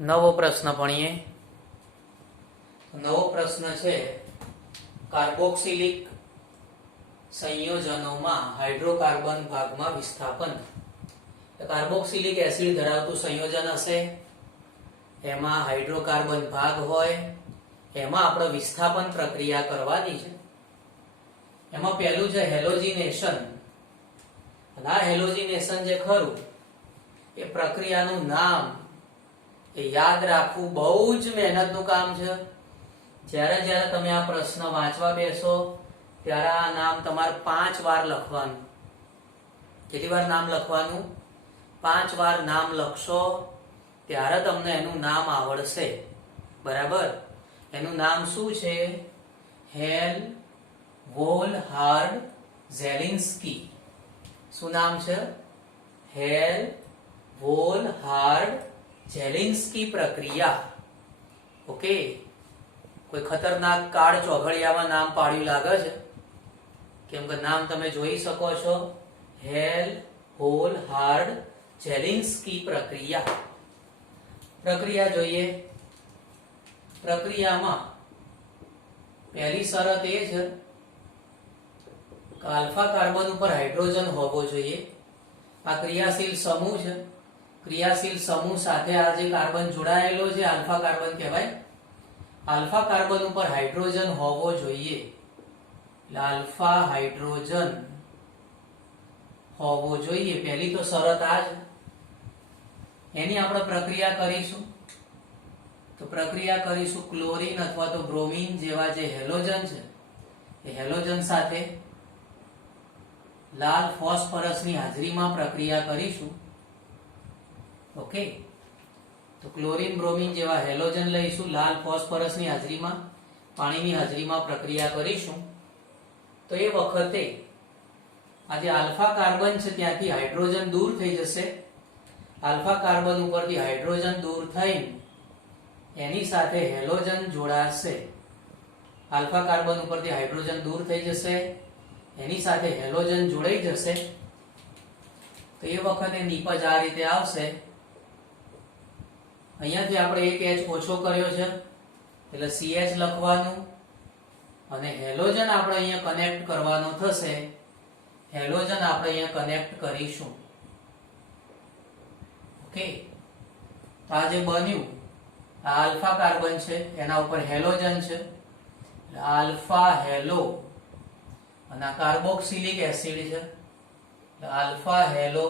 નવો પ્રશ્ન ભણીએ. નવો પ્રશ્ન છે કાર્બોક્સિલિક સંયોજનોમાં હાઇડ્રોકાર્બન ભાગમાં વિસ્થાપન. કાર્બોક્સિલિક એસિડ ધરાવતું સંયોજન હશે, એમાં હાઇડ્રોકાર્બન ભાગ હોય, એમાં આપણે વિસ્થાપન પ્રક્રિયા કરવાની છે. એમાં પહેલું છે હેલોજિનેશન. આ હેલોજિનેશન જે ખરું એ પ્રક્રિયાનું નામ એ યાદ રાખવું બહુ જ મહેનતનું કામ છે. જ્યારે તમે આ પ્રશ્ન વાંચવા બેસો ત્યારે આ નામ તમારે 5 વાર લખવાનું. કેટલી વાર નામ લખવાનું? 5 વાર નામ લખશો ત્યારે તમને એનું નામ આવડશે. બરાબર? એનું નામ શું છે? હેલ વોલહાર્ડ ઝેલિન્સ્કી. શું નામ છે? હેલ વોલહાર્ડ ઝેલિન્સ્કી પ્રક્રિયા. ઓકે, કોઈ ખતરનાક કાળ ચોઘડિયામાં નામ પાડ્યું લાગે છે? કેમ કે નામ તમે જોઈ શકો છો, હેલ વોલહાર્ડ ઝેલિન્સ્કી પ્રક્રિયા. પ્રક્રિયા જોઈએ. પ્રક્રિયામાં પહેલી શરત એ છે કે આલ્ફા કાર્બન ઉપર હાઇડ્રોજન હોવો જોઈએ. આ ક્રિયાશીલ સમૂહ છે. ક્રિયાશીલ સમૂહ સાથે આ જે કાર્બન જોડાયેલો છે આલ્ફા કાર્બન કહેવાય. આલ્ફા કાર્બન ઉપર હાઇડ્રોજન હોવો જોઈએ. આલ્ફા હાઇડ્રોજન હોવો જોઈએ. પહેલી તો શરત આ છે. એની આપણે પ્રક્રિયા કરીશું. તો પ્રક્રિયા કરીશું ક્લોરીન અથવા તો બ્રોમિન જેવા જે હેલોજન છે એ હેલોજન સાથે લાલ ફોસ્ફરસની હાજરીમાં પ્રક્રિયા કરીશું. ઓકે, તો ક્લોરીન બ્રોમિન જેવા હેલોજન લઈશું, લાલ ફોસ્ફરસની હાજરીમાં, પાણીની હાજરીમાં પ્રક્રિયા કરીશું. તો એ વખતે આ જે આલ્ફા કાર્બન છે ત્યાંથી હાઇડ્રોજન દૂર થઈ જશે. આલ્ફા કાર્બન ઉપરથી હાઇડ્રોજન દૂર થઈને એની સાથે હેલોજન જોડાશે. આલ્ફા કાર્બન ઉપરથી હાઇડ્રોજન દૂર થઈ જશે, એની સાથે હેલોજન જોડાઈ જશે. તો એ વખતે નીપજ આ રીતે આવશે. અહીંયાથી આપણે એક H ઓછો કર્યો છે એટલે CH લખવાનું, અને હેલોજન આપણે અહીંયા કનેક્ટ કરવાનો થશે. હેલોજન આપણે અહીંયા કનેક્ટ કરીશું. ઓકે, તો આ જે બન્યું આ આલ્ફા કાર્બન છે, એના ઉપર હેલોજન છે, આલ્ફા હેલો, અને આ કાર્બોક્સિલિક એસિડ છે, આલ્ફા હેલો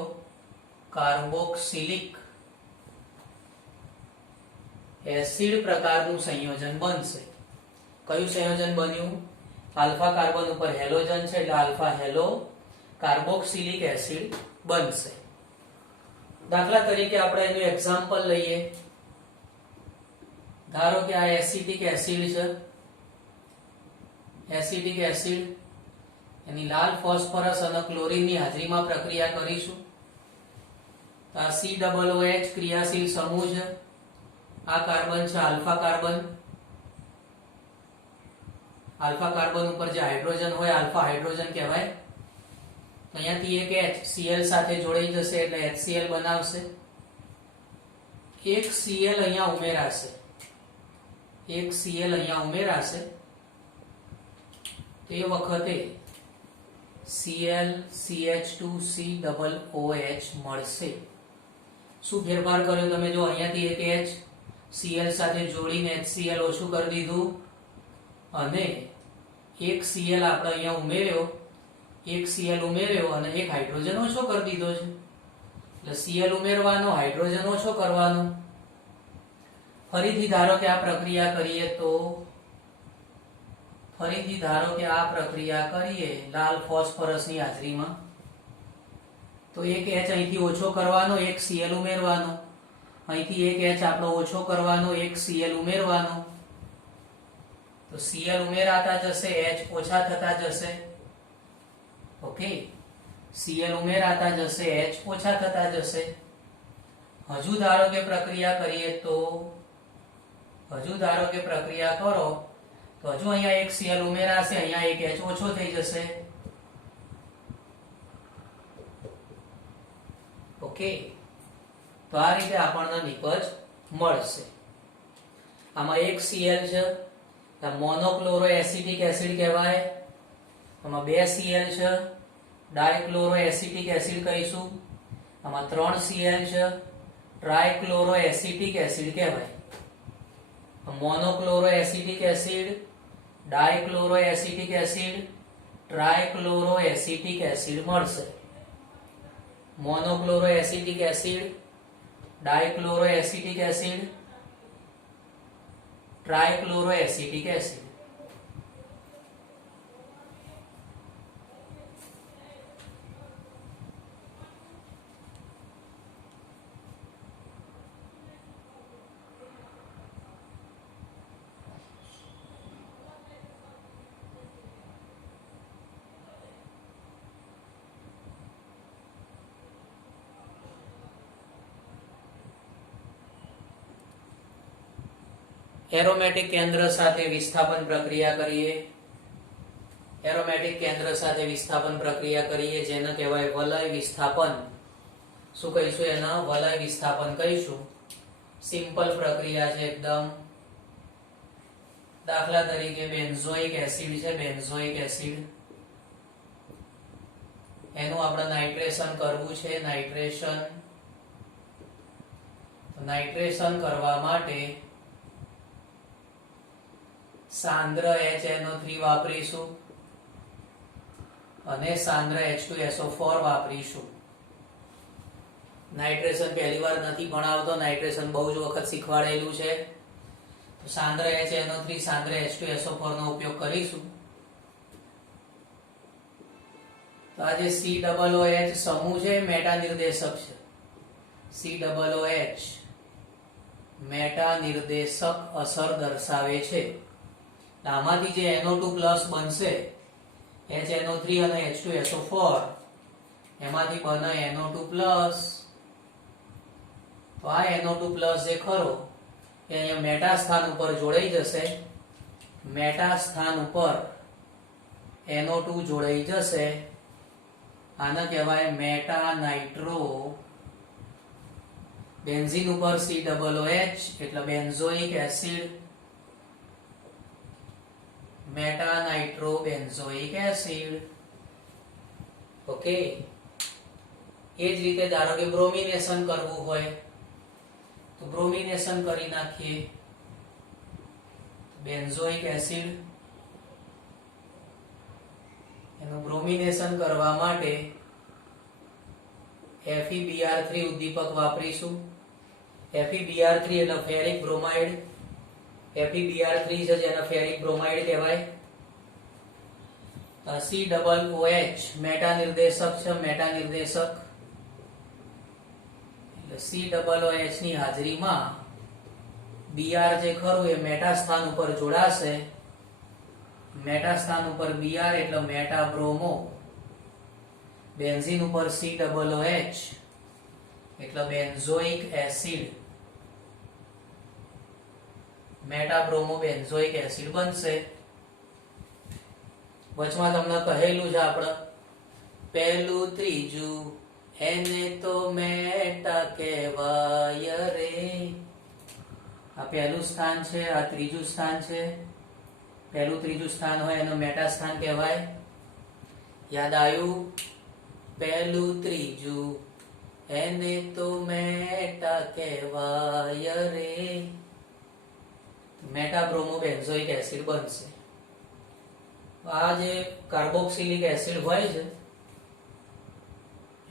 કાર્બોક્સિલિક એસિડ પ્રકારનું સંયોજન બનશે. કયું સંયોજન બન્યું? આલ્ફા કાર્બન ઉપર હેલોજન છે એટલે આલ્ફા હેલો કાર્બોક્સિલિક એસિડ બનશે. દાખલા તરીકે આપણે એનું એક્ઝામ્પલ લઈએ. ધારો કે આ એસિટિક એસિડ છે. એસિટિક એસિડ એની લાલ ફોસ્ફરસ અને ક્લોરીનની હાજરીમાં પ્રક્રિયા કરીશું. આ COOH ક્રિયાશીલ સમૂહ છે. આ કાર્બન છે આલ્ફા કાર્બન. આલ્ફા કાર્બન ઉપર જે હાઇડ્રોજન હોય આલ્ફા હાઇડ્રોજન કહેવાય. અહીંયાથી એક H Cl સાથે જોડાઈ જશે એટલે HCl બનાવશે. એક Cl અહીંયા ઉમેરાશે. એક Cl અહીંયા ઉમેરાશે. તો એ વખતે Cl CH2COOH મળશે. શું ફેરફાર કર્યો તમે? જો અહીંયાથી એક H Cl સાથે જોડીને HCl ઓછું કરી દીધું, અને એક Cl આપણે અહીંયા ઉમેર્યો, એક Cl ઉમેર્યો અને એક હાઇડ્રોજન ઓછો કરી દીધો છે. એટલે Cl ઉમેરવાનો, હાઇડ્રોજન ઓછો કરવાનો. ફરીથી ધારો કે આ પ્રક્રિયા કરીએ લાલ ફોસ્ફરસની હાજરીમાં, તો એક H અહીંથી ઓછો કરવાનો, એક Cl ઉમેરવાનો. અહીંથી એક H આપણો ઓછો કરવાનો, એક Cl ઉમેરવાનો. તો Cl ઉમેરાતા જશે, H ઓછા થતા જશે. ઓકે, Cl ઉમેરાતા જશે, H ઓછા થતા જશે. હજુ ધારો કે પ્રક્રિયા કરો તો હજુ અહીંયા એક Cl ઉમેરાશે, અહીંયા એક H ઓછો થઈ જશે. ઓકે, તો આ રીતે આપણને નિપજ મળશે. આમાં એક Cl છે, મોનોક્લોરો એસિટિક એસિડ કહેવાય. આમાં 2 Cl છે, ડાયક્લોરો એસિટિક એસિડ કહીશું. આમાં 3 Cl છે, ટ્રાયક્લોરો એસિટિક એસિડ કહેવાય. Monochloro acetic acid, dichloro acetic acid, trichloro acetic acid મળશે. Monochloro acetic acid, dichloro acetic acid, trichloro acetic acid. Aromatic કેન્દ્ર સાથે વિસ્થાપન પ્રક્રિયા કરીએ. એરોમેટિક કેન્દ્ર સાથે વિસ્થાપન પ્રક્રિયા કરીએ જેને કહેવાય વલય વિસ્થાપન. શું કહીશું? એના વલય વિસ્થાપન કહીશું. સિમ્પલ પ્રક્રિયા છે એકદમ. દાખલા તરીકે બેન્ઝોઇક એસિડ છે, બેન્ઝોઇક એસિડ, એનું આપણે નાઇટ્રેશન કરવું છે. નાઇટ્રેશન કરવા માટે સાંદ્ર HNO3 વાપરીશું અને સાંદ્ર H2SO4 વાપરીશું. નાઇટ્રેશન પહેલી વાર નથી ભણાવતો, નાઇટ્રેશન બહુ જ વખત શીખવાડેલું છે. તો સાંદ્ર HNO3, સાંદ્ર H2SO4 નો ઉપયોગ કરીશું. તો આ જે COOH સમૂહ છે મેટા નિર્દેશક છે. COOH મેટા નિર્દેશક અસર દર્શાવે છે. આમાંથી જે NO2+ બનશે, HNO3 અને H2SO4, એમાંથી બને NO2+. તો આ NO2+ જે ખરો એ અહીંયા મેટા સ્થાન ઉપર જોડાઈ જશે. મેટા સ્થાન ઉપર NO2 જોડાઈ જશે. આને કહેવાય મેટા નાઇટ્રો. બેન્ઝીન ઉપર COOH એટલે benzoic acid, meta nitro benzoic acid. Okay. એ જ રીતે ધારો કે બ્રોમિનેશન કરવું હોય તો બ્રોમિનેશન કરી નાખીએ. બેન્ઝોઇક એસિડ, એનું બ્રોમિનેશન કરવા માટે FeBr3 ઉદ્દીપક વાપરીશું. FeBr3 એટલે ફેરિક બ્રોમાઇડ. FeBr3 છે જેને ફેરિક બ્રોમાઇડ કહેવાય. COOH મેટા નિર્દેશક છે, મેટા નિર્દેશક. એટલે COOH ની હાજરીમાં Br જે ખરું એ મેટા સ્થાન ઉપર જોડાશે. મેટા સ્થાન ઉપર Br એટલે મેટા બ્રોમો. બેન્ઝીન ઉપર COOH એટલે benzoic acid, meta bromo benzoic acid બનશે. વચમાં તમને કહેલું છે આપણે પહેલું ત્રીજું એને તો મેટા કહેવાય રે. આ પહેલું સ્થાન છે, આ ત્રીજું સ્થાન છે. પહેલું ત્રીજું સ્થાન હોય એનો મેટા સ્થાન કહેવાય. યાદ આવ્યું? પહેલું ત્રીજું એને તો મેટા કહેવાય રે. મેટા બ્રોમો બેન્ઝોઇક એસિડ બનશે. આ જે કાર્બોક્સિલિક એસિડ હોય છે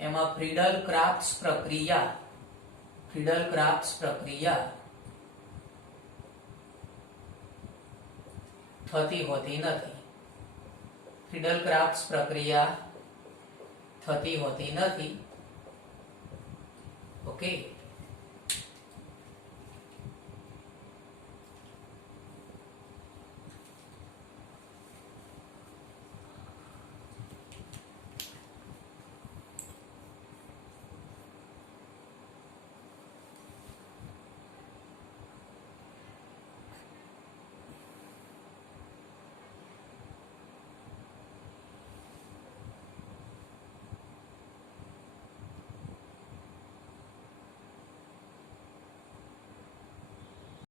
એમાં ફ્રીડલ ક્રાફ્ટ્સ પ્રક્રિયા થતી હોતી નથી. ફ્રીડલ ક્રાફ્ટ્સ પ્રક્રિયા થતી હોતી નથી. ઓકે.